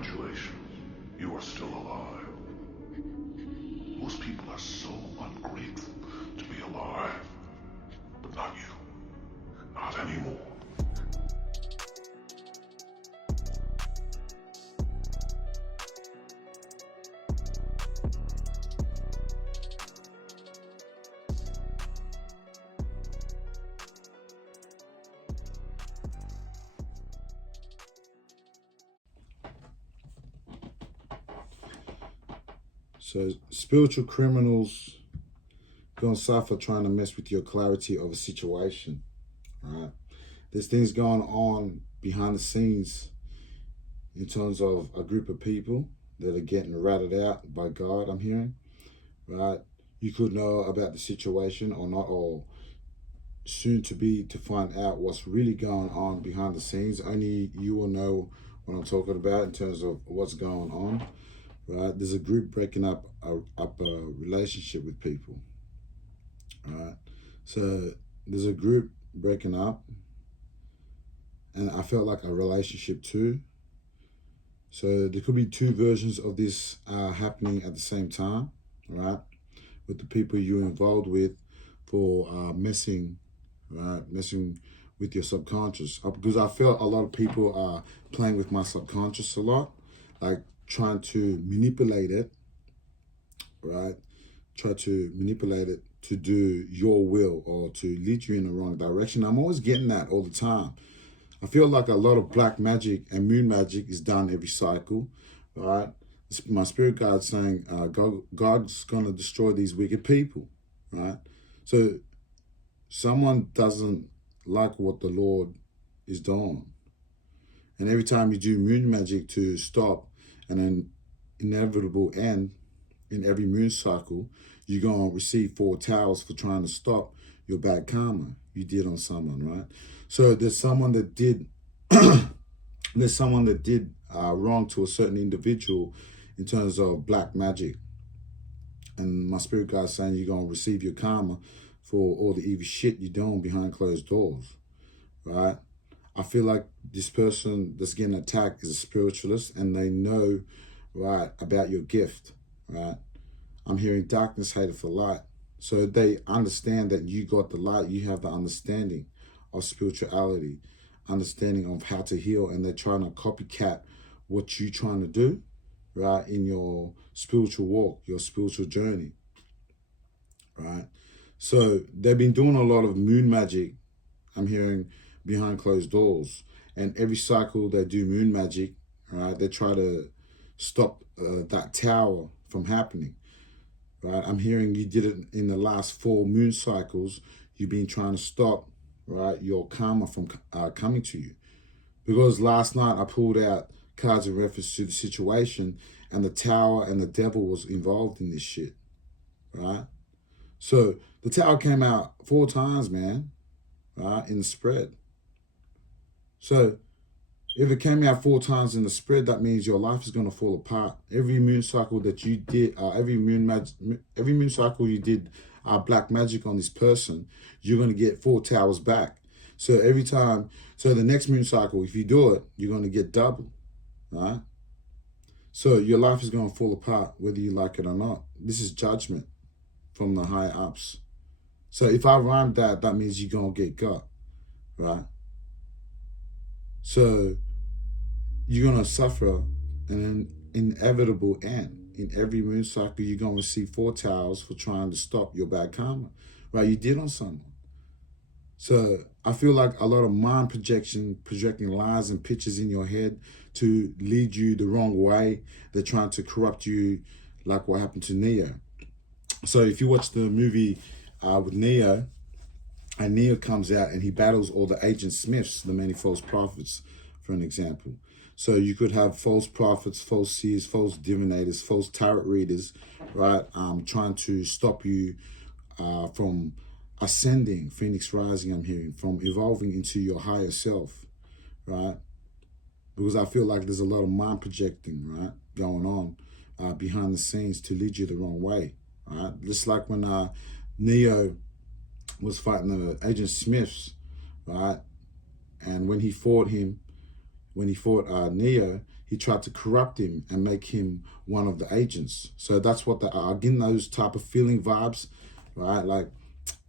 Congratulations, you are still alive. Most people are so ungrateful to be alive. But not you. Not anymore. So spiritual criminals gonna suffer trying to mess with your clarity of a situation. Right? There's things going on behind the scenes in terms of a group of people that are getting ratted out by God, I'm hearing. Right? You could know about the situation or not, or soon to be to find out what's really going on behind the scenes. Only you will know what I'm talking about in terms of what's going on. Right? There's a group breaking up a relationship with people. Right? So there's a group breaking up, and I felt like a relationship too. So there could be two versions of this happening at the same time, right? With the people you're involved with for messing with your subconscious. Because I felt a lot of people are playing with my subconscious a lot, like trying to manipulate it, right? Try to manipulate it to do your will or to lead you in the wrong direction. I'm always getting that all the time. I feel like a lot of black magic and moon magic is done every cycle, right? My spirit guide's saying God's going to destroy these wicked people, right? So someone doesn't like what the Lord is doing. And every time you do moon magic to stop an inevitable end in every moon cycle, you're going to receive 4 towers for trying to stop your bad karma you did on someone, right? So there's someone that did wrong to a certain individual in terms of black magic. And my spirit guide's saying you're going to receive your karma for all the evil shit you're doing behind closed doors, right? I feel like this person that's getting attacked is a spiritualist and they know, right, about your gift, right? I'm hearing darkness hated for light. So they understand that you got the light, you have the understanding of spirituality, understanding of how to heal, and they're trying to copycat what you're trying to do, right, in your spiritual walk, your spiritual journey, right? So they've been doing a lot of moon magic, I'm hearing, behind closed doors. And every cycle they do moon magic, right, they try to stop that tower from happening, right? I'm hearing you did it in the last 4 moon cycles. You've been trying to stop, right, your karma from coming to you. Because last night I pulled out cards in reference to the situation and the tower and the devil was involved in this shit, right? So the tower came out 4 times, man, right, in the spread. So if it came out 4 times in the spread, that means your life is going to fall apart. Every moon cycle that you did, every moon cycle you did black magic on this person, you're going to get 4 towers back. So every time, so the next moon cycle, if you do it, you're going to get double, right? So your life is going to fall apart whether you like it or not. This is judgment from the higher ups. So if I rhymed that, that means you're going to get got, right? So you're going to suffer an inevitable end. In every moon cycle, you're going to receive 4 towers for trying to stop your bad karma, right? You did on someone. So I feel like a lot of mind projecting lies and pictures in your head to lead you the wrong way. They're trying to corrupt you like what happened to Neo. So if you watch the movie with Neo, and Neo comes out and he battles all the Agent Smiths, the many false prophets, for an example. So you could have false prophets, false seers, false divinators, false tarot readers, right? Trying to stop you from ascending, Phoenix rising, I'm hearing, from evolving into your higher self, right? Because I feel like there's a lot of mind projecting, right, going on behind the scenes to lead you the wrong way, right? Just like when Neo was fighting the Agent Smiths, right? And when he fought Neo, he tried to corrupt him and make him one of the agents. So that's what they are. Getting those type of feeling vibes, right? Like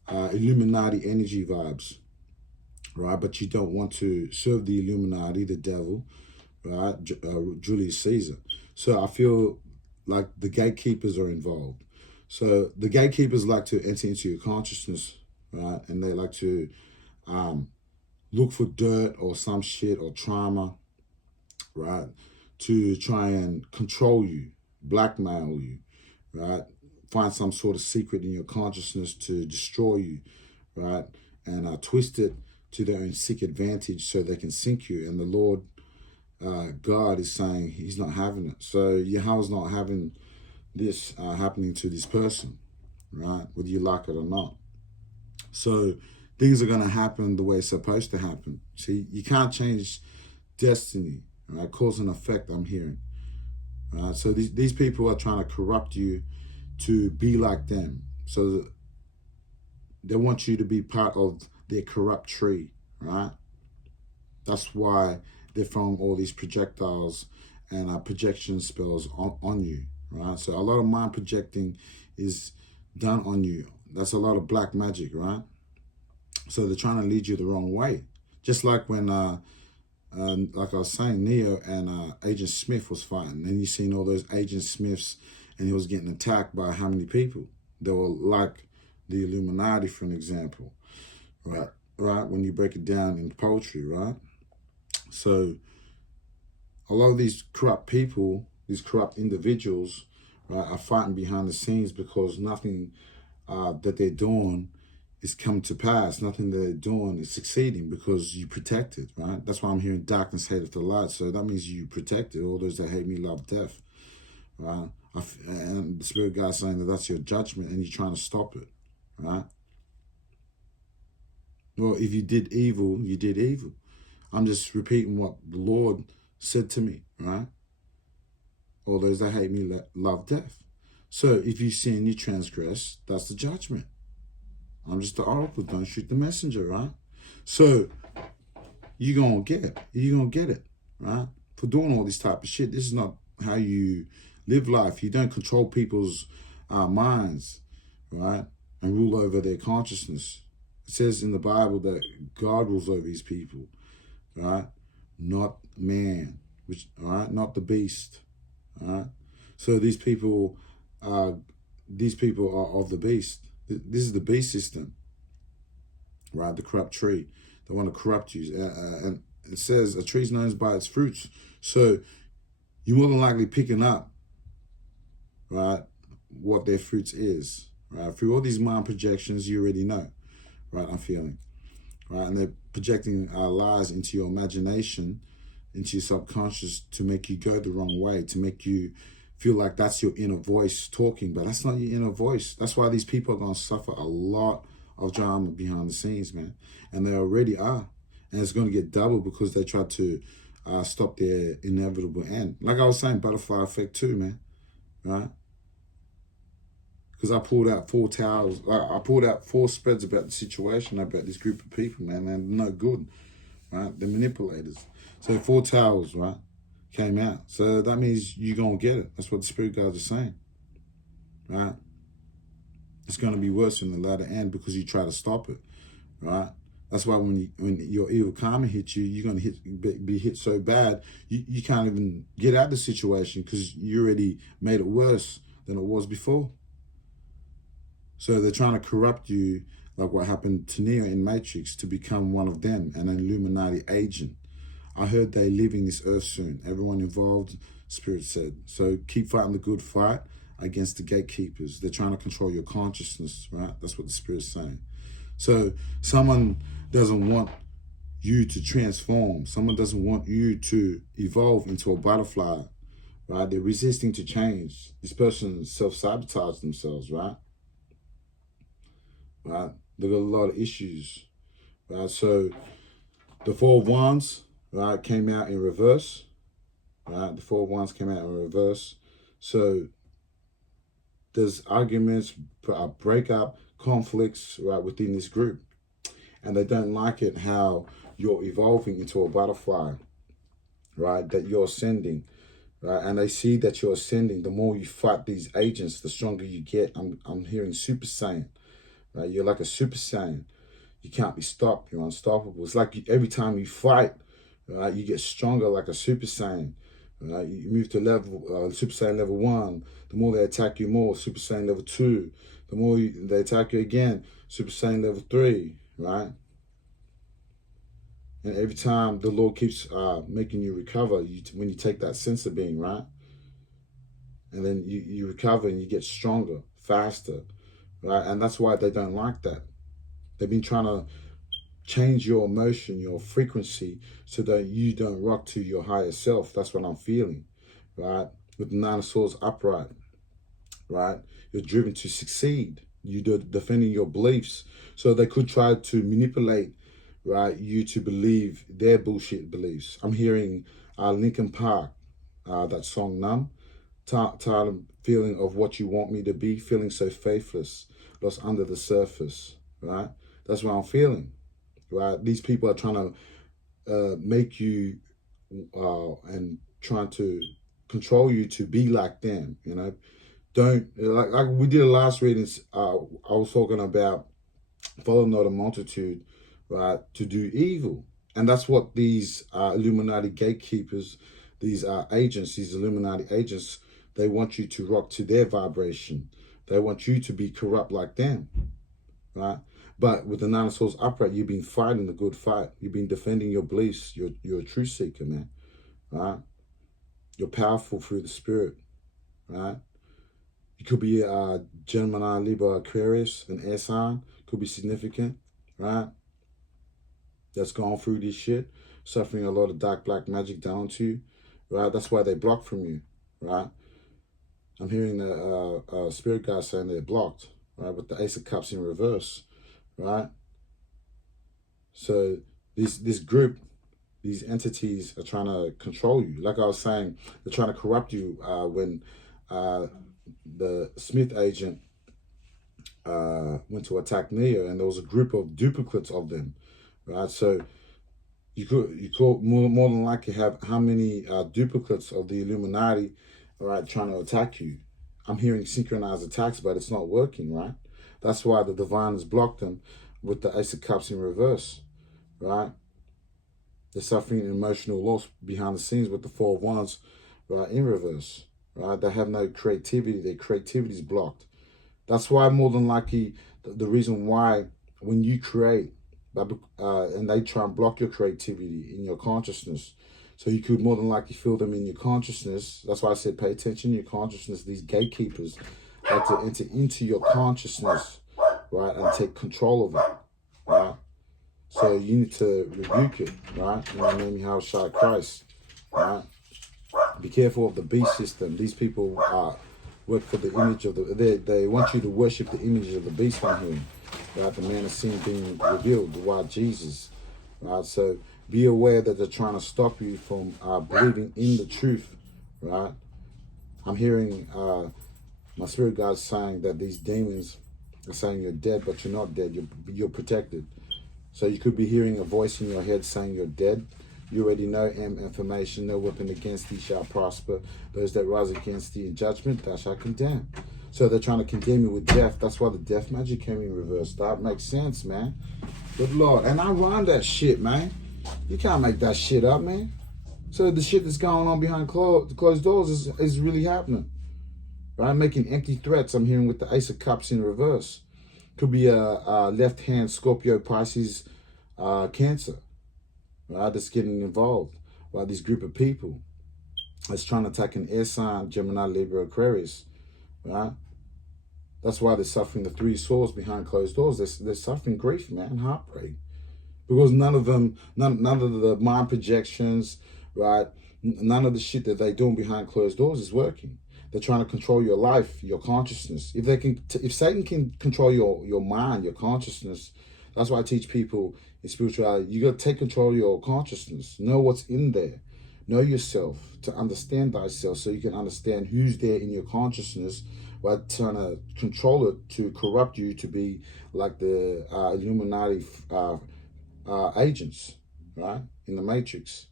Illuminati energy vibes, right? But you don't want to serve the Illuminati, the devil, right? Julius Caesar. So I feel like the gatekeepers are involved. So the gatekeepers like to enter into your consciousness, right? And they like to look for dirt or some shit or trauma, right? To try and control you, blackmail you, right? Find some sort of secret in your consciousness to destroy you, right? And twist it to their own sick advantage so they can sink you. And the Lord God is saying he's not having it. So Yahweh's not having this happening to this person, right? Whether you like it or not. So things are going to happen the way it's supposed to happen. See, you can't change destiny, right? Cause and effect, I'm hearing. Right? So these people are trying to corrupt you to be like them. So they want you to be part of their corrupt tree, right? That's why they're throwing all these projectiles and projection spells on you, right? So a lot of mind projecting is done on you. That's a lot of black magic, right? So they're trying to lead you the wrong way. Just like when, like I was saying, Neo and Agent Smith was fighting. And you seen all those Agent Smiths and he was getting attacked by how many people? They were like the Illuminati, for an example, right? Right, when you break it down in poetry, right? So a lot of these corrupt people, these corrupt individuals, right, are fighting behind the scenes because nothing that they're doing is coming to pass. Nothing that they're doing is succeeding because you protect it, right? That's why I'm hearing darkness hateth the light. So that means you protect it. All those that hate me love death, right? And the Spirit God's saying that that's your judgment and you're trying to stop it, right? Well, if you did evil, you did evil. I'm just repeating what the Lord said to me, right? All those that hate me love death. So if you sin, you transgress, that's the judgment. I'm just the oracle, don't shoot the messenger, right? So you're going to get it. You're going to get it, right? For doing all this type of shit, this is not how you live life. You don't control people's minds, right? And rule over their consciousness. It says in the Bible that God rules over his people, right? Not man, which, all right, not the beast, all right? So these people are of the beast. This is the beast system, right? The corrupt tree. They want to corrupt you. And it says a tree's known by its fruits. So you're more than likely picking up, right, what their fruits is, right? Through all these mind projections, you already know, right? I'm feeling, right? And they're projecting lies into your imagination, into your subconscious to make you go the wrong way, to make you feel like that's your inner voice talking, but that's not your inner voice. That's why these people are going to suffer a lot of drama behind the scenes, man. And they already are. And it's going to get double because they try to stop their inevitable end. Like I was saying, butterfly effect too, man, right? Because I pulled out 4 towels. I pulled out 4 spreads about the situation, about this group of people, man. They're no good, right? They're manipulators. So 4 towels, right, came out. So that means you're going to get it. That's what the Spirit guides are saying, right? It's going to be worse in the latter end because you try to stop it, right? That's why when your evil karma hits you, you're going to be hit so bad, you can't even get out of the situation because you already made it worse than it was before. So they're trying to corrupt you like what happened to Neo in Matrix to become one of them, an Illuminati agent. I heard they leaving this earth soon. Everyone involved, Spirit said. So keep fighting the good fight against the gatekeepers. They're trying to control your consciousness, right? That's what the Spirit's saying. So someone doesn't want you to transform. Someone doesn't want you to evolve into a butterfly, right? They're resisting to change. This person self-sabotage themselves, right? Right? They've got a lot of issues, right? So the 4 of Wands, right, came out in reverse, right? The 4 of Wands came out in reverse. So there's arguments, breakup, conflicts, right, within this group. And they don't like it how you're evolving into a butterfly, right, that you're ascending. right? And they see that you're ascending. The more you fight these agents, the stronger you get. I'm hearing Super Saiyan, right? You're like a Super Saiyan. You can't be stopped. You're unstoppable. It's like every time you fight, right, you get stronger like a Super Saiyan. Right? You move to level Super Saiyan level 1. The more they attack you more, Super Saiyan level 2. The more they attack you again, Super Saiyan level 3, right? And every time the Lord keeps making you recover, when you take that sensor beam, right? And then you recover and you get stronger, faster, right? And that's why they don't like that. They've been trying to change your emotion, your frequency, so that you don't rock to your higher self. That's what I'm feeling, right? With the Nine of Swords upright, right? You're driven to succeed. You're defending your beliefs. So they could try to manipulate, right, you to believe their bullshit beliefs. I'm hearing Linkin Park, that song Numb. Tired feeling of what you want me to be, feeling so faithless, lost under the surface, right? That's what I'm feeling, right? These people are trying to make you and trying to control you to be like them, you know? Don't, like we did the last readings, I was talking about follow not a multitude, right, to do evil. And that's what these Illuminati gatekeepers, these agents, these Illuminati agents, they want you to rock to their vibration. They want you to be corrupt like them, right? But with the Nine of Swords upright, you've been fighting the good fight. You've been defending your beliefs. You're a truth seeker, man, right? You're powerful through the spirit, right? You could be a Gemini, Libra, Aquarius, an air sign. Could be significant, right? That's gone through this shit, suffering a lot of dark black magic down to you, right? That's why they block from you, right? I'm hearing the spirit guy saying they're blocked, right? With the Ace of Cups in reverse, right? So this group, these entities are trying to control you. Like I was saying, they're trying to corrupt you when the Smith agent went to attack Neo, and there was a group of duplicates of them, right? So you could more than likely have how many duplicates of the Illuminati, right, trying to attack you. I'm hearing synchronized attacks, but it's not working, right? That's why the divine has blocked them with the Ace of Cups in reverse, right? They're suffering emotional loss behind the scenes with the Four of Wands, right, in reverse, right? They have no creativity. Their creativity is blocked. That's why more than likely the reason why when you create, and they try and block your creativity in your consciousness, so you could more than likely feel them in your consciousness. That's why I said pay attention to your consciousness. These gatekeepers like to enter into your consciousness, right, and take control of it, right? So you need to rebuke it, right? In the name of Yahushua Christ, right? Be careful of the beast system. These people work for the image of they want you to worship the image of the beast on here, right? The man of sin being revealed, the white Jesus, right? So be aware that they're trying to stop you from believing in the truth, right? I'm hearing my spirit guide saying that these demons are saying you're dead, but you're not dead. You're protected. So you could be hearing a voice in your head saying you're dead. You already know information, no weapon against thee shall prosper. Those that rise against thee in judgment, thou shalt condemn. So they're trying to condemn you with death. That's why the death magic came in reverse. That makes sense, man. Good Lord. And I rhyme that shit, man. You can't make that shit up, man. So the shit that's going on behind closed doors is really happening. Right? Making empty threats, I'm hearing with the Ace of Cups in reverse. Could be a left-hand Scorpio, Pisces, Cancer, right? That's getting involved, right? This group of people that's trying to attack an air sign, Gemini, Libra, Aquarius, right? That's why they're suffering the 3 swords behind closed doors. They're suffering grief, man, heartbreak. Because none of the mind projections, right? None of the shit that they're doing behind closed doors is working. They're trying to control your life, your consciousness. If Satan can control your mind, your consciousness, that's why I teach people in spirituality, you got to take control of your consciousness. Know what's in there. Know yourself to understand thyself so you can understand who's there in your consciousness, while trying to control it to corrupt you to be like the Illuminati agents, right, in the Matrix.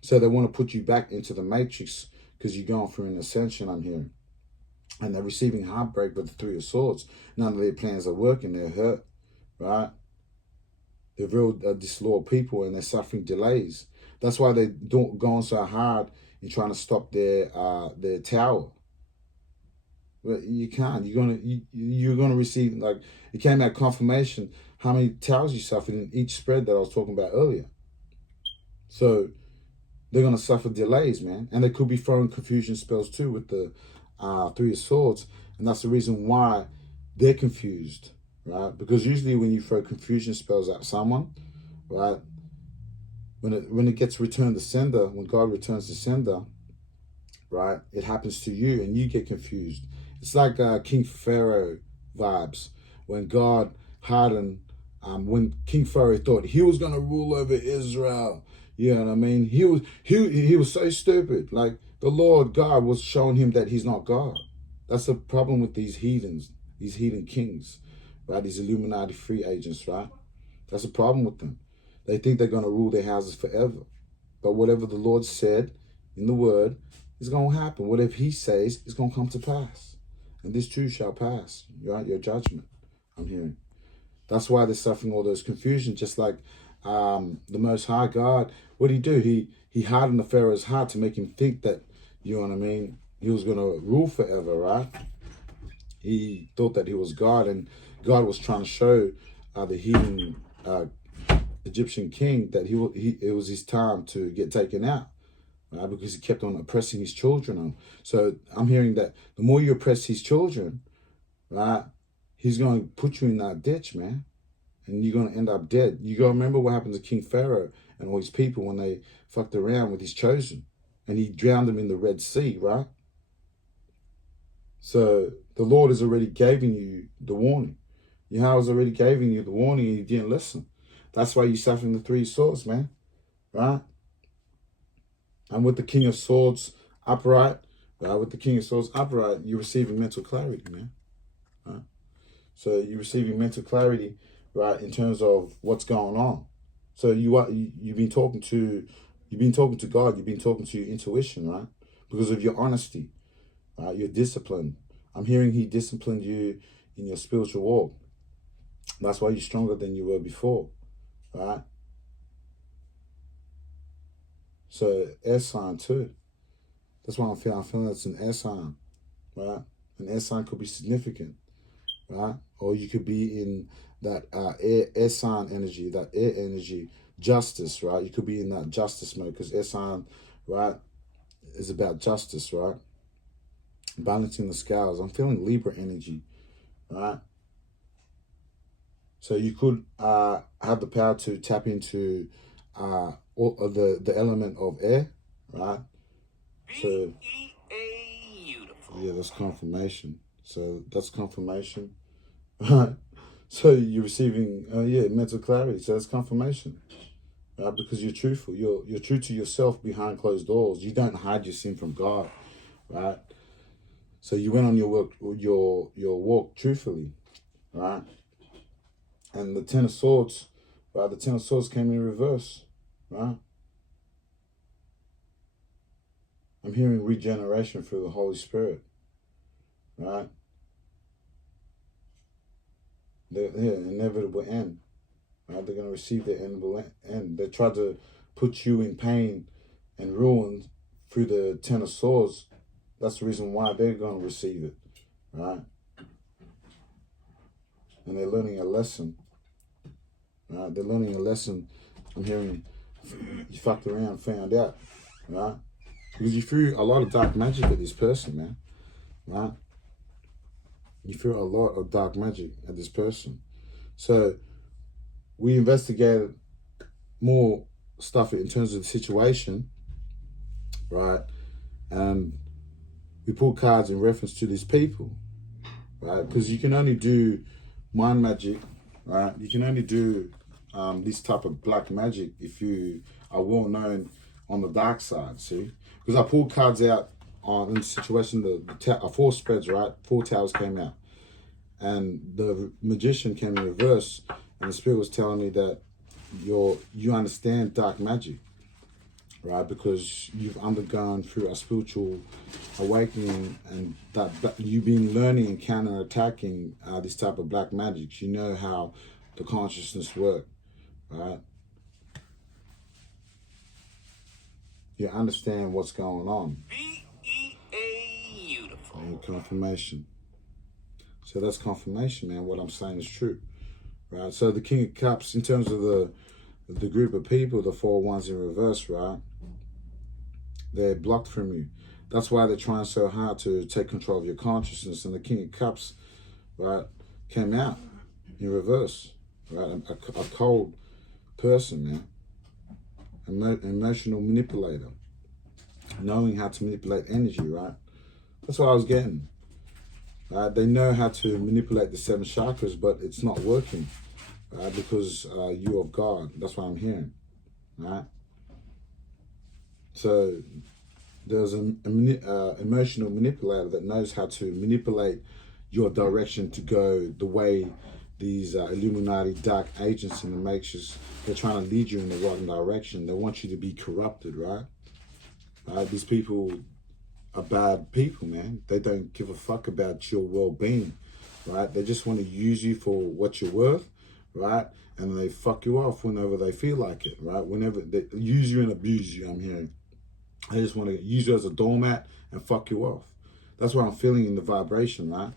So they want to put you back into the matrix because you're going through an ascension, I'm hearing. And they're receiving heartbreak with the Three of Swords. None of their plans are working. They're hurt, right? They're real disloyal people, and they're suffering delays. That's why they're going so hard in trying to stop their tower. But you can't. You're gonna receive, like, it came out confirmation how many towers you suffered in each spread that I was talking about earlier. So they're gonna suffer delays, man, and they could be throwing confusion spells too with the Three of Swords, and that's the reason why they're confused, right? Because usually when you throw confusion spells at someone, right, when it gets returned to sender, when God returns to sender, right, it happens to you and you get confused. It's like King Pharaoh vibes when God hardened, when King Pharaoh thought he was going to rule over Israel. You know what I mean? He was so stupid. Like, the Lord God was showing him that he's not God. That's the problem with these heathens, these heathen kings, right? These Illuminati free agents, right? That's the problem with them. They think they're going to rule their houses forever. But whatever the Lord said in the word is going to happen. Whatever he says is going to come to pass. And this too shall pass, right? Your judgment, I'm hearing. That's why they're suffering all those confusion. Just like the Most High God, what did he do? He hardened the Pharaoh's heart to make him think that, you know what I mean, he was going to rule forever, right? He thought that he was God, and God was trying to show the heathen Egyptian king that it was his time to get taken out, right? Because he kept on oppressing his children on. So I'm hearing that the more you oppress his children, right, he's going to put you in that ditch, man. And you're going to end up dead. You got to remember what happened to King Pharaoh and all his people when they fucked around with his chosen. And he drowned them in the Red Sea, right? So the Lord has already given you the warning. Yahweh's already given you the warning and you didn't listen. That's why you're suffering the Three Swords, man. Right? And with the King of Swords upright, right? With the King of Swords upright, you're receiving mental clarity, man. Right? So you're receiving mental clarity, right, in terms of what's going on. So you've been talking to God, you've been talking to your intuition, right? Because of your honesty, right? Your discipline. I'm hearing he disciplined you in your spiritual walk. That's why you're stronger than you were before, right? So air sign too. That's why I'm feeling that's an air sign, right? An air sign could be significant, right? Or you could be in that air sign energy, that air energy, justice, right? You could be in that justice mode because air sign, right, is about justice, right? Balancing the scales. I'm feeling Libra energy, right? So you could have the power to tap into all of the element of air, right? So yeah, that's confirmation. So that's confirmation, right? So you're receiving mental clarity. So that's confirmation, right? Because you're truthful. You're true to yourself behind closed doors. You don't hide your sin from God, right? So you went on your walk truthfully, right? And the Ten of Swords, right? The Ten of Swords came in reverse, right? I'm hearing regeneration through the Holy Spirit, right? Their inevitable end, right? They're going to receive their inevitable end. They tried to put you in pain and ruin through the Ten of Swords. That's the reason why they're going to receive it, right? And they're learning a lesson, right? They're learning a lesson. I'm hearing you fucked around, found out, right? Because you threw a lot of dark magic at this person, man, right? You threw a lot of dark magic at this person. So we investigated more stuff in terms of the situation, right? And we pulled cards in reference to these people, right? Because you can only do mind magic, right? You can only do this type of black magic if you are well known on the dark side, see? Because I pulled cards out in the situation, the 4 spreads, right? 4 towers came out. And the magician came in reverse, and the spirit was telling me that you understand dark magic. right? Because you've undergone through a spiritual awakening, and that you've been learning and counter-attacking this type of black magic. You know how the consciousness works, right? You understand what's going on. Beautiful. And confirmation. So that's confirmation, man. What I'm saying is true, right? So the King of Cups, in terms of the group of people, the 4 ones in reverse, right? They're blocked from you. That's why they're trying so hard to take control of your consciousness. And the King of Cups, right, came out in reverse, right? A cold person, man. Emotional manipulator. Knowing how to manipulate energy, right? That's what I was getting. They know how to manipulate the 7 chakras, but it's not working, right? Because you're of God. That's what I'm hearing, right? So there's an emotional manipulator that knows how to manipulate your direction to go the way these Illuminati dark agents in the matrix, they're trying to lead you in the wrong direction. They want you to be corrupted, right? These people are bad people, man. They don't give a fuck about your well-being, right? They just want to use you for what you're worth, right? And they fuck you off whenever they feel like it, right? Whenever they use you and abuse you, I'm hearing. They just want to use you as a doormat and fuck you off. That's what I'm feeling in the vibration, right?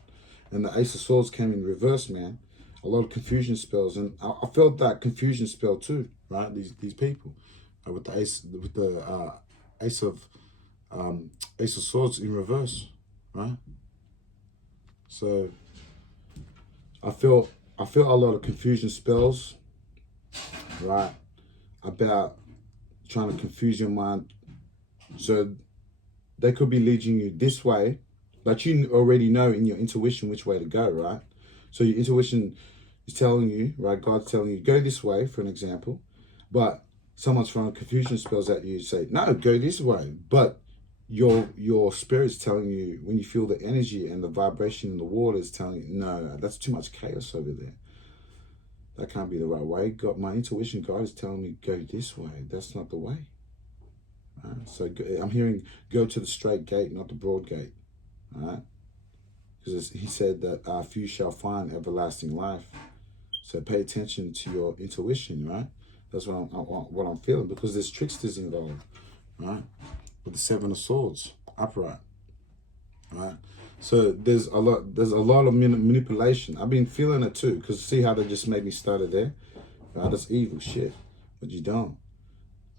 And the Ace of Swords came in reverse, man. A lot of confusion spells, and I felt that confusion spell too, right? These people with the Ace of Swords in reverse, right? So I feel a lot of confusion spells, right? About trying to confuse your mind. So they could be leading you this way, but you already know in your intuition which way to go, right? So your intuition is telling you, right? God's telling you, go this way, for an example. But someone's throwing confusion spells at you, say, no, go this way. But your spirit's telling you, when you feel the energy and the vibration in the water is telling you, no, that's too much chaos over there. That can't be the right way. God, my intuition, God is telling me, go this way. That's not the way. So I'm hearing, go to the straight gate, not the broad gate. Right? Because he said that few shall find everlasting life. So pay attention to your intuition, right? That's what I'm feeling, because there's tricksters involved, right? With the 7 of Swords upright, right? So there's a lot of manipulation. I've been feeling it too, because see how they just made me started there, right? That's evil shit, but you don't.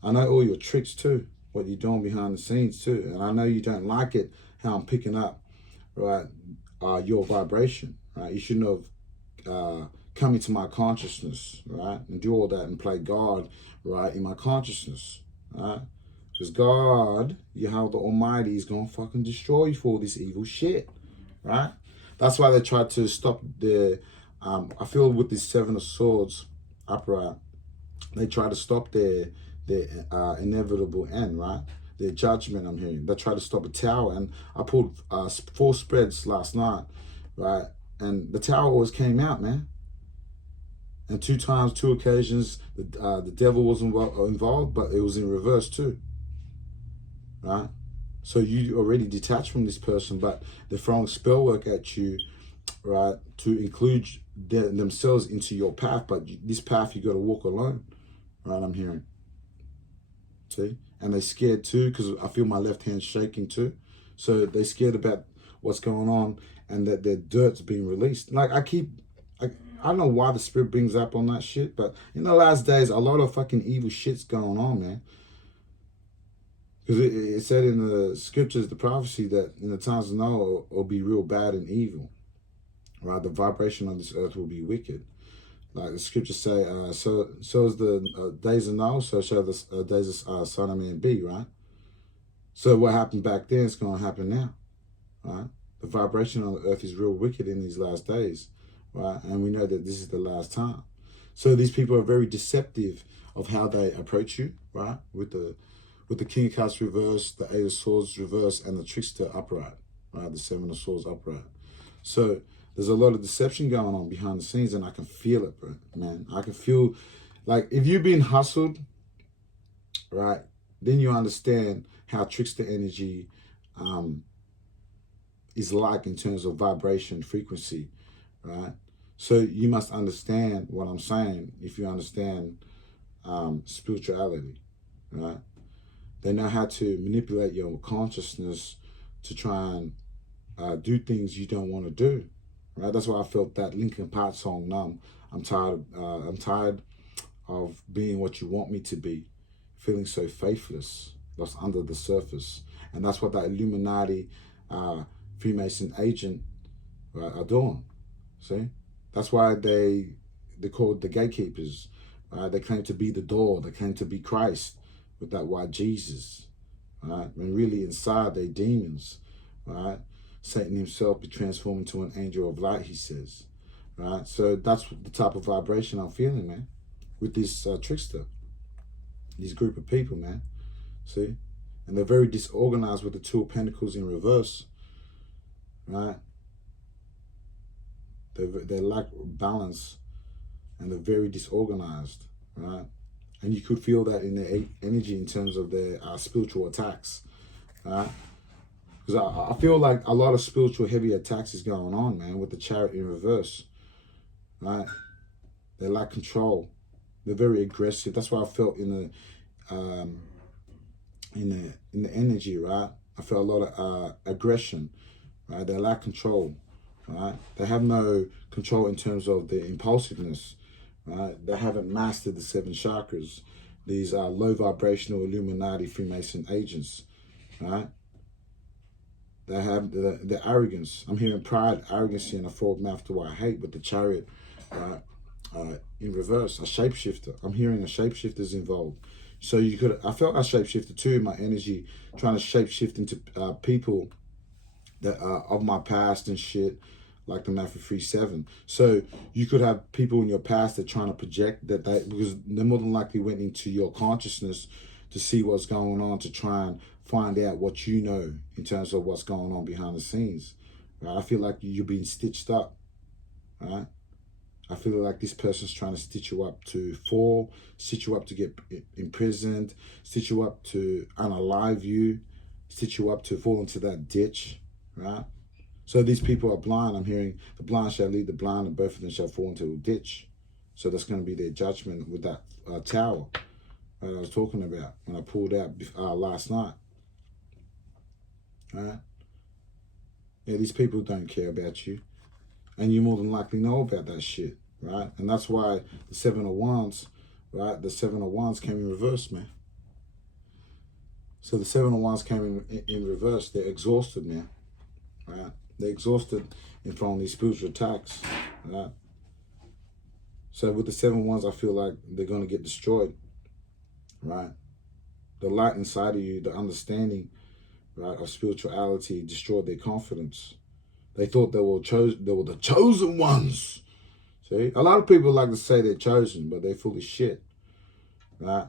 I know all your tricks too, what you're doing behind the scenes too, and I know you don't like it how I'm picking up, right? Your vibration, right? You shouldn't have come into my consciousness, right? And do all that and play God, right, in my consciousness, right? Because God, Yahweh the Almighty, is going to fucking destroy you for all this evil shit, right? That's why they tried to stop the, I feel with this 7 of Swords upright, they try to stop their inevitable end, right? Their judgment, I'm hearing. They try to stop a tower, and I pulled 4 spreads last night, right? And the tower always came out, man. And 2 occasions, the devil was involved, but it was in reverse too, right? So you already detached from this person, but they're throwing spell work at you, right, to include themselves into your path. But this path you got to walk alone, right? I'm hearing. See, and they're scared too, because I feel my left hand shaking too. So they're scared about what's going on, and that their dirt's being released. Like I don't know why the spirit brings up on that shit, but in the last days, a lot of fucking evil shit's going on, man. Because it said in the scriptures, the prophecy, that in the times of Noah, it'll be real bad and evil, right? The vibration on this earth will be wicked. Like the scriptures say, so is the days of Noah, so shall the days of Son of Man be, right? So what happened back then is going to happen now, right? The vibration on the earth is real wicked in these last days, right? And we know that this is the last time. So these people are very deceptive of how they approach you, right? With the King of Cups reverse, the 8 of Swords reverse, and the Trickster upright, right? The 7 of Swords upright. So there's a lot of deception going on behind the scenes, and I can feel it, bro, man. I can feel, like, if you've been hustled, right, then you understand how trickster energy is like in terms of vibration, frequency, right? So you must understand what I'm saying if you understand spirituality, right? They know how to manipulate your consciousness to try and do things you don't want to do, right? That's why I felt that Linkin Park song, Numb. I'm tired of being what you want me to be, feeling so faithless, lost under the surface. And that's what that Illuminati Freemason agent, right, are doing. See? That's why they're called the gatekeepers. They claim to be the door. They claim to be Christ with that white Jesus. Right? When really inside they're demons. Right? Satan himself be transformed into an angel of light, he says. Right? So that's the type of vibration I'm feeling, man, with this trickster. This group of people, man. See? And they're very disorganized with the Two of Pentacles in reverse. Right? They lack balance and they're very disorganized, right? And you could feel that in their energy in terms of their spiritual attacks, right? Because I feel like a lot of spiritual heavy attacks is going on, man, with the Chariot in reverse, right? They lack control. They're very aggressive. That's what I felt in the energy, right? I felt a lot of aggression, right? They lack control. Right? They have no control in terms of their impulsiveness. Right? They haven't mastered the 7 chakras. These are low vibrational Illuminati Freemason agents. Right? They have the arrogance. I'm hearing pride, arrogancy, and a forward mouth to what I hate with the Chariot in reverse. A shapeshifter. I'm hearing a shapeshifter's involved. So you could. I felt a shapeshifter too in my energy, trying to shapeshift into people that are of my past and shit, like the Matthew 3:7. So you could have people in your past that are trying to project that because they more than likely went into your consciousness to see what's going on, to try and find out what you know in terms of what's going on behind the scenes. Right? I feel like you're being stitched up. Right? I feel like this person's trying to stitch you up to fall, stitch you up to get imprisoned, stitch you up to unalive you, stitch you up to fall into that ditch. Right? So these people are blind. I'm hearing the blind shall lead the blind and both of them shall fall into a ditch. So that's going to be their judgment with that tower that I was talking about when I pulled out last night. Right? Yeah, these people don't care about you. And you more than likely know about that shit. Right? And that's why the 7 of Wands, right? The 7 of Wands came in reverse, man. So the 7 of Wands came in reverse. They're exhausted, man. Right? They're exhausted from these spiritual attacks. Right? So with the 7 of Wands, I feel like they're going to get destroyed. Right? The light inside of you, the understanding, right, of spirituality destroyed their confidence. They thought they were the chosen ones. See? A lot of people like to say they're chosen, but they're full of shit. Right?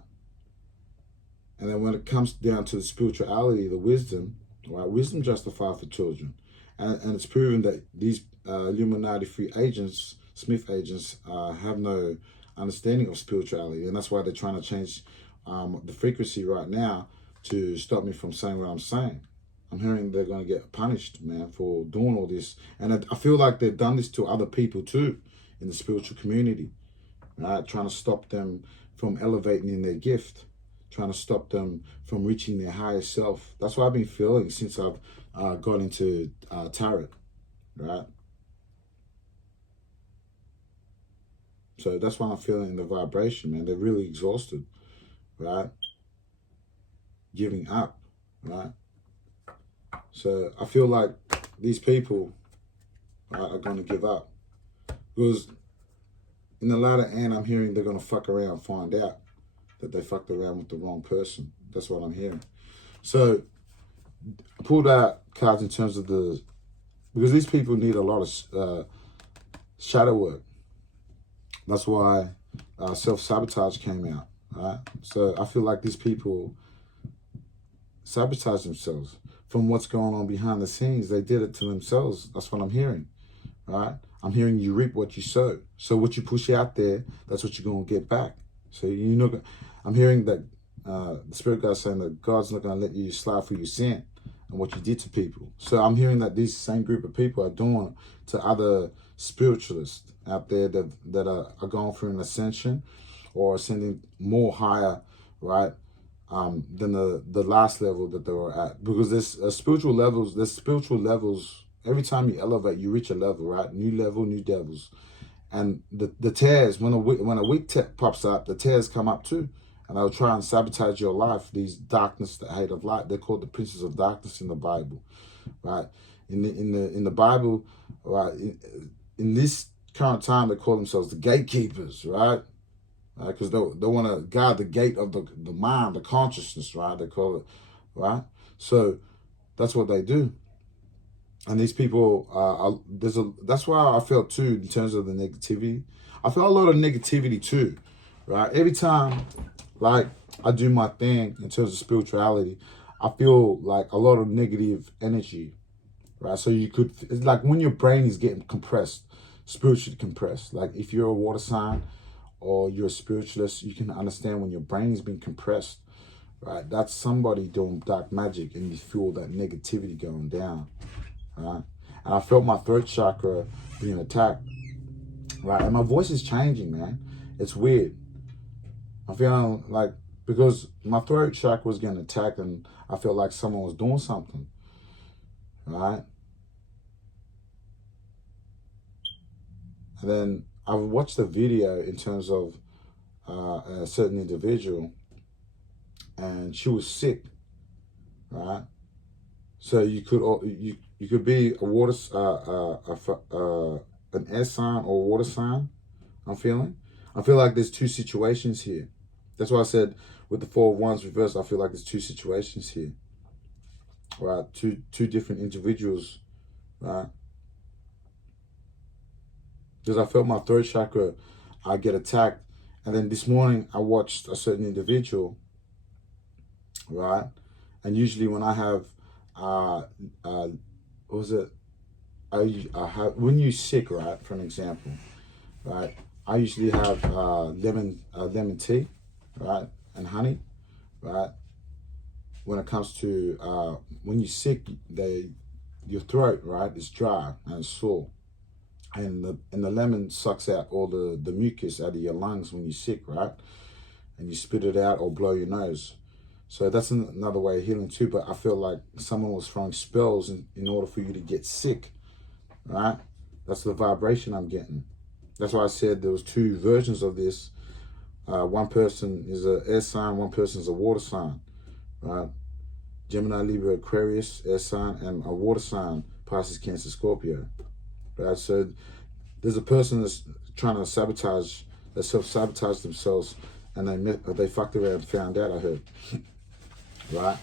And then when it comes down to the spirituality, the wisdom, right? Wisdom justified for children. And it's proven that these Illuminati free agents, Smith agents, have no understanding of spirituality. And that's why they're trying to change the frequency right now to stop me from saying what I'm saying. I'm hearing they're going to get punished, man, for doing all this. And I feel like they've done this to other people too in the spiritual community, right? Trying to stop them from elevating in their gift, trying to stop them from reaching their higher self. That's what I've been feeling since I've got into tarot, right? So that's what I'm feeling in the vibration, man. They're really exhausted, right? Giving up, right? So I feel like these people are going to give up. Because in the latter end, I'm hearing they're going to fuck around and find out that they fucked around with the wrong person. That's what I'm hearing. So I pulled out cards in terms of because these people need a lot of shadow work. That's why self-sabotage came out, right? So I feel like these people sabotage themselves from what's going on behind the scenes. They did it to themselves. That's what I'm hearing, right? I'm hearing you reap what you sow. So what you push out there, that's what you're going to get back. So I'm hearing that the Spirit guy is saying that God's not going to let you slide through your sin and what you did to people. So I'm hearing that these same group of people are doing to other spiritualists out there that are going through an ascension or ascending more higher, right, than the last level that they were at. Because there's spiritual levels. Every time you elevate, you reach a level, right? New level, new devils. And the tears, when a weak pops up, the tears come up too. And they'll try and sabotage your life. These darkness, the hate of light. They're called the princes of darkness in the Bible, right? In the Bible, right? In this current time, they call themselves the gatekeepers, right? Because they want to guard the gate of the mind, the consciousness, right? They call it, right? So that's what they do. And these people, that's why I felt too, in terms of the negativity. I felt a lot of negativity too, right? Every time, like, I do my thing in terms of spirituality, I feel like a lot of negative energy, right? So it's like when your brain is getting compressed, spiritually compressed. Like if you're a water sign or you're a spiritualist, you can understand when your brain is being compressed, right? That's somebody doing dark magic, and you feel that negativity going down, right? And I felt my throat chakra being attacked, right? And my voice is changing, man. It's weird. I'm feeling like, because my throat chakra was getting attacked and I felt like someone was doing something, right? And then I watched a video in terms of a certain individual, and she was sick, right? So you could be a water an air sign or a water sign. I feel like there's two situations here. That's why I said with the Four of Wands reversed, I feel like there's two situations here, right? Two different individuals, right? Because I felt my throat chakra, I get attacked. And then this morning I watched a certain individual, right? And usually when I have, what was it? I have, when you're sick, right? For an example, right? I usually have lemon tea, right? And honey, right? When it comes to, when you're sick, your throat, right, is dry and sore. And the lemon sucks out all the mucus out of your lungs when you're sick, right? And you spit it out or blow your nose. So that's another way of healing too. But I feel like someone was throwing spells in order for you to get sick, right? That's the vibration I'm getting. That's why I said there was two versions of this. One person is an air sign, one person is a water sign, right? Gemini, Libra, Aquarius, air sign, and a water sign, Pisces, Cancer, Scorpio. Right, so there's a person that's trying to self-sabotage themselves, and they fucked around and found out, I heard. Right?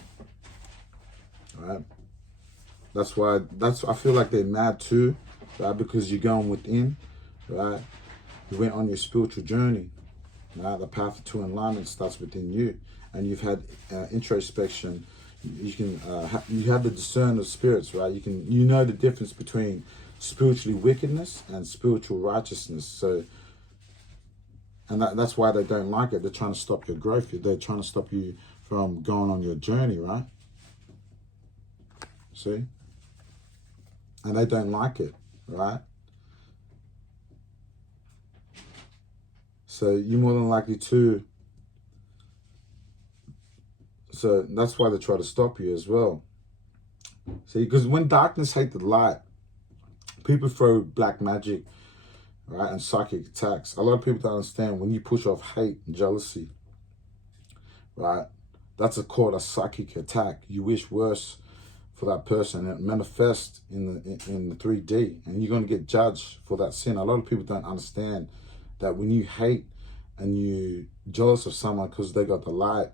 I feel like they're mad too, right? Because you're going within, right? You went on your spiritual journey, right? The path to enlightenment starts within you, and you've had introspection. You have the discern of spirits, right? You know the difference between spiritually wickedness and spiritual righteousness. So, and that's why they don't like it. They're trying to stop your growth. They're trying to stop you from going on your journey, right? See? And they don't like it, right? So you're more than likely to. So that's why they try to stop you as well. See, because when darkness hates the light, people throw black magic, right, and psychic attacks. A lot of people don't understand when you push off hate and jealousy, right, that's called a psychic attack. You wish worse for that person. It manifests in the 3D, and you're going to get judged for that sin. A lot of people don't understand that when you hate and you're jealous of someone because they got the light,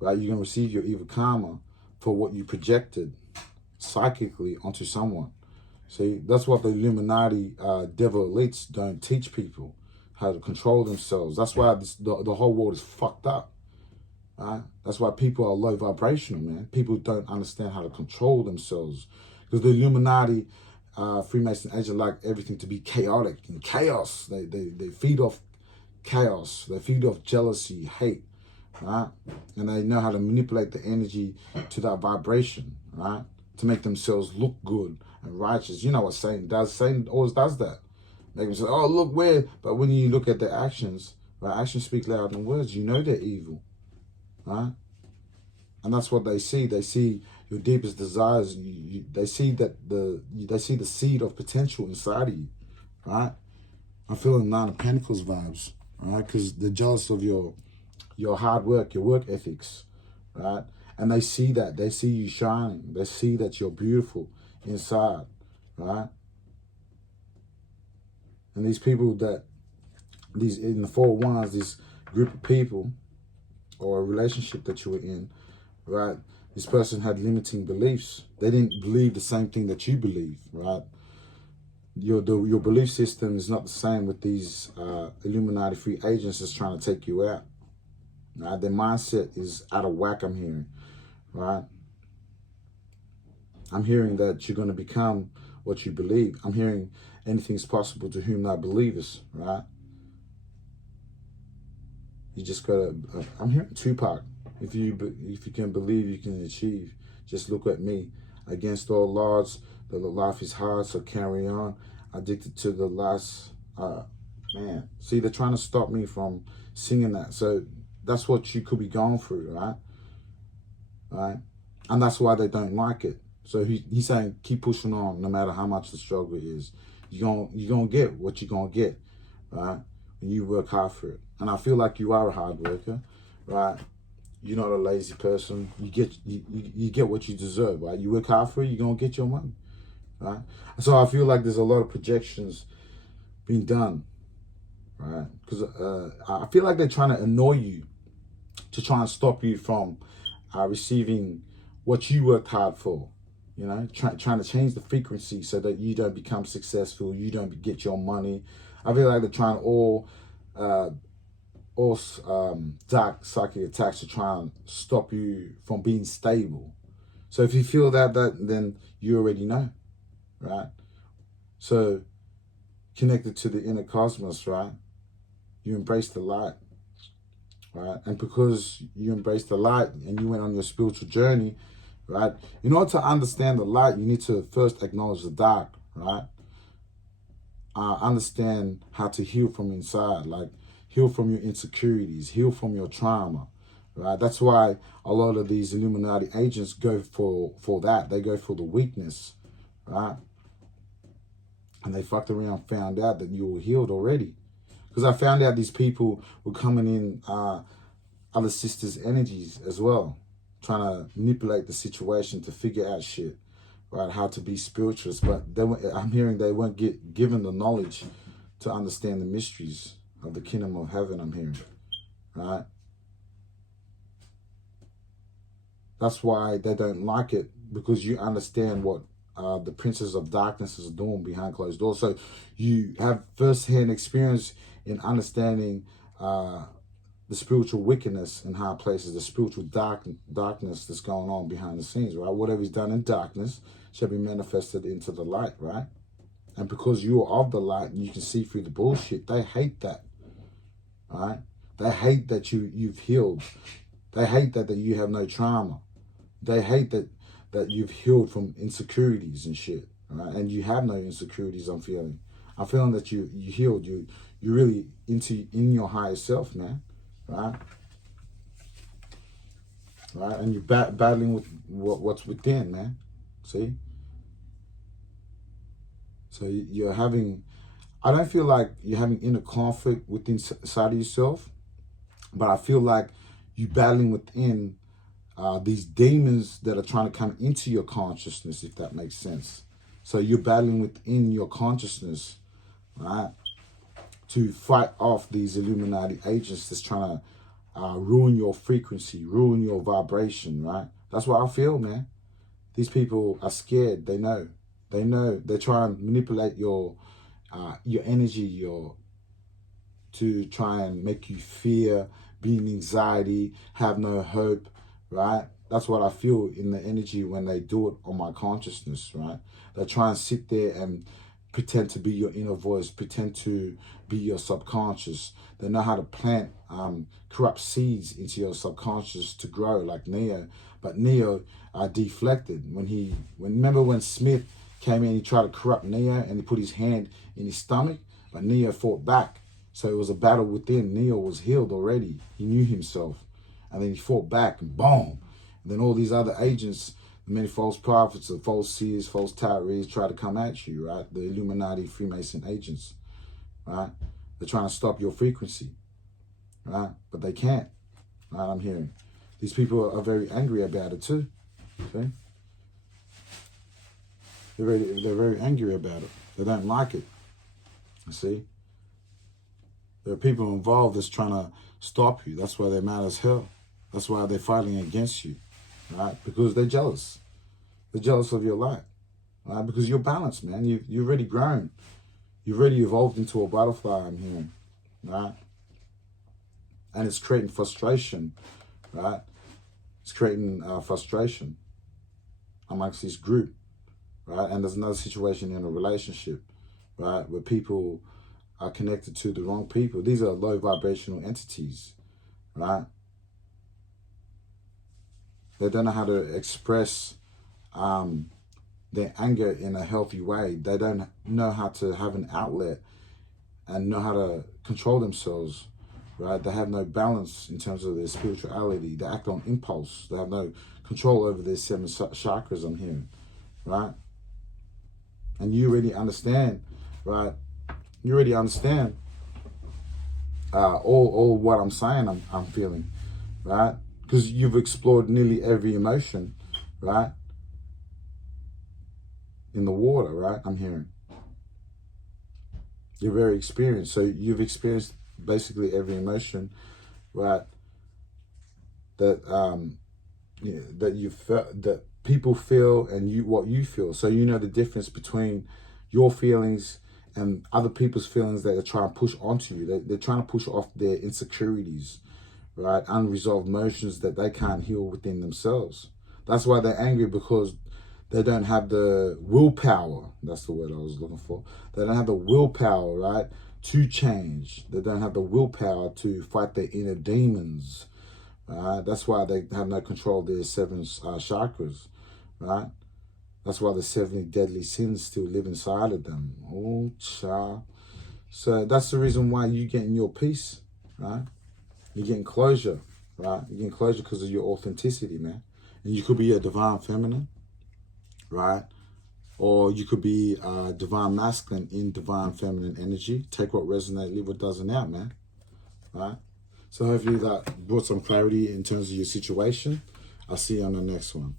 right, you're going to receive your evil karma for what you projected psychically onto someone. See, that's what the Illuminati devil elites don't teach people, how to control themselves. That's why the whole world is fucked up, right? That's why people are low vibrational, man. People don't understand how to control themselves, because the Illuminati, Freemason agents like everything to be chaotic and chaos. They feed off chaos. They feed off jealousy, hate, right? And they know how to manipulate the energy to that vibration, right? To make themselves look good and righteous. You know what Satan does. Satan always does that. Make them say, oh, look weird. But when you look at their actions, right? Actions speak louder than words. You know they're evil, right? And that's what they see. They see your deepest desires. They see that they see the seed of potential inside of you, right? I'm feeling Nine of Pentacles vibes, right? Because they're jealous of your hard work, your work ethics, right? And they see that. They see you shining. They see that you're beautiful inside, right? And these people in the Four of Wands, this group of people or a relationship that you were in, right? This person had limiting beliefs. They didn't believe the same thing that you believe, right? Your belief system is not the same with these Illuminati free agents that's trying to take you out. Right? Their mindset is out of whack, I'm hearing, right? I'm hearing that you're going to become what you believe. I'm hearing anything's possible to whom thou believest, right? You just got to, I'm hearing Tupac. If you can believe, you can achieve. Just look at me. Against all odds, the life is hard, so carry on. Addicted to the last, man. See, they're trying to stop me from singing that. So that's what you could be going through, right? Right? And that's why they don't like it. So he's saying, keep pushing on no matter how much the struggle is. You're gonna get what you're gonna get, right? And you work hard for it. And I feel like you are a hard worker, right? You're not a lazy person. You get what you deserve, right? You work hard for it, you're gonna get your money, right? So I feel like there's a lot of projections being done, right? Because I feel like they're trying to annoy you to try and stop you from receiving what you worked hard for. You know, trying to change the frequency so that you don't become successful, you don't get your money. I feel like they're trying all dark psychic attacks to try and stop you from being stable. So if you feel that then you already know, right? So connected to the inner cosmos, right? You embrace the light, right? And because you embrace the light and you went on your spiritual journey, right? In order to understand the light, you need to first acknowledge the dark, right? Understand how to heal from inside, like heal from your insecurities, heal from your trauma, right? That's why a lot of these Illuminati agents go for that. They go for the weakness, right? And they fucked around, found out that you were healed already. Because I found out these people were coming in other sisters' energies as well, trying to manipulate the situation to figure out shit, right? How to be spiritualist. But I'm hearing they weren't given the knowledge to understand the mysteries of the kingdom of heaven, I'm hearing, right? That's why they don't like it, because you understand what the princes of darkness is doing behind closed doors. So you have first-hand experience in understanding the spiritual wickedness in high places, the spiritual darkness that's going on behind the scenes, right? Whatever is done in darkness shall be manifested into the light, right? And because you are of the light and you can see through the bullshit, they hate that, right? They hate that you've healed. They hate that you have no trauma. They hate that you've healed from insecurities and shit, right? And you have no insecurities, I'm feeling. I'm feeling that you healed. You're really in your higher self, man. Right? Right? And you're battling with what's within, man. See? So you're having, I don't feel like you're having inner conflict within inside of yourself, but I feel like you're battling within these demons that are trying to come into your consciousness, if that makes sense. So you're battling within your consciousness, right? To fight off these Illuminati agents that's trying to ruin your frequency, ruin your vibration, right? That's what I feel, man. These people are scared. They know. They know. They try and manipulate your energy, to try and make you fear, be in anxiety, have no hope, right? That's what I feel in the energy when they do it on my consciousness, right? They try and sit there and pretend to be your inner voice, pretend to be your subconscious. They know how to plant corrupt seeds into your subconscious to grow, like Neo. But Neo deflected remember when Smith came in, he tried to corrupt Neo and he put his hand in his stomach, but Neo fought back. So it was a battle within. Neo was healed already. He knew himself. And then he fought back and boom. And then all these other agents, many false prophets, the false seers, false tyrants try to come at you, right? The Illuminati, Freemason agents, right? They're trying to stop your frequency, right? But they can't, right? I'm hearing. These people are very angry about it too, okay? They're very angry about it. They don't like it, you see? There are people involved that's trying to stop you. That's why they're mad as hell. That's why they're fighting against you, right? Because they're jealous. They're jealous of your light, right? Because you're balanced, man. You've already grown. You've already evolved into a butterfly, I'm hearing, right? And it's creating frustration, right? It's creating frustration amongst this group, right? And there's another situation in a relationship, right? Where people are connected to the wrong people. These are low vibrational entities, right? They don't know how to express their anger in a healthy way. They don't know how to have an outlet and know how to control themselves, right? They have no balance in terms of their spirituality. They act on impulse. They have no control over their 7 chakras, I'm hearing, right? And you already understand, right? You already understand all what I'm saying, I'm feeling, right? Because you've explored nearly every emotion, right? In the water, right? I'm hearing. You're very experienced. So you've experienced basically every emotion, right? That that you felt, that people feel, and what you feel. So you know the difference between your feelings and other people's feelings that they're trying to push onto you. They're trying to push off their insecurities, right? Unresolved emotions that they can't heal within themselves. That's why they're angry, because they don't have the willpower. That's the word I was looking for. They don't have the willpower, right, to change. They don't have the willpower to fight their inner demons, right? That's why they have no control of their 7 chakras, right? That's why the 70 deadly sins still live inside of them. Oh, child. So that's the reason why you're getting your peace, right? You're getting closure, right? You're getting closure because of your authenticity, man. And you could be a divine feminine, right? Or you could be divine masculine in divine feminine energy. Take what resonates, leave what doesn't out, man, right? So hopefully that brought some clarity in terms of your situation. I'll see you on the next one.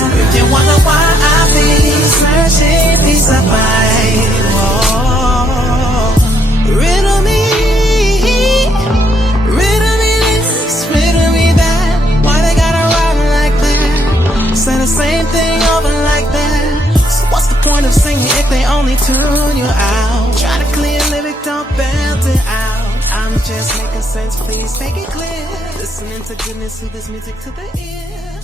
If you wonder why I've been searching peace of mind, riddle me this, riddle me that. Why they gotta rhyme like that? Say the same thing over like that. So what's the point of singing if they only tune you out? Try to clear lyric, don't belt it out. I'm just making sense, please make it clear. Listening to goodness, sooth this music to the ear.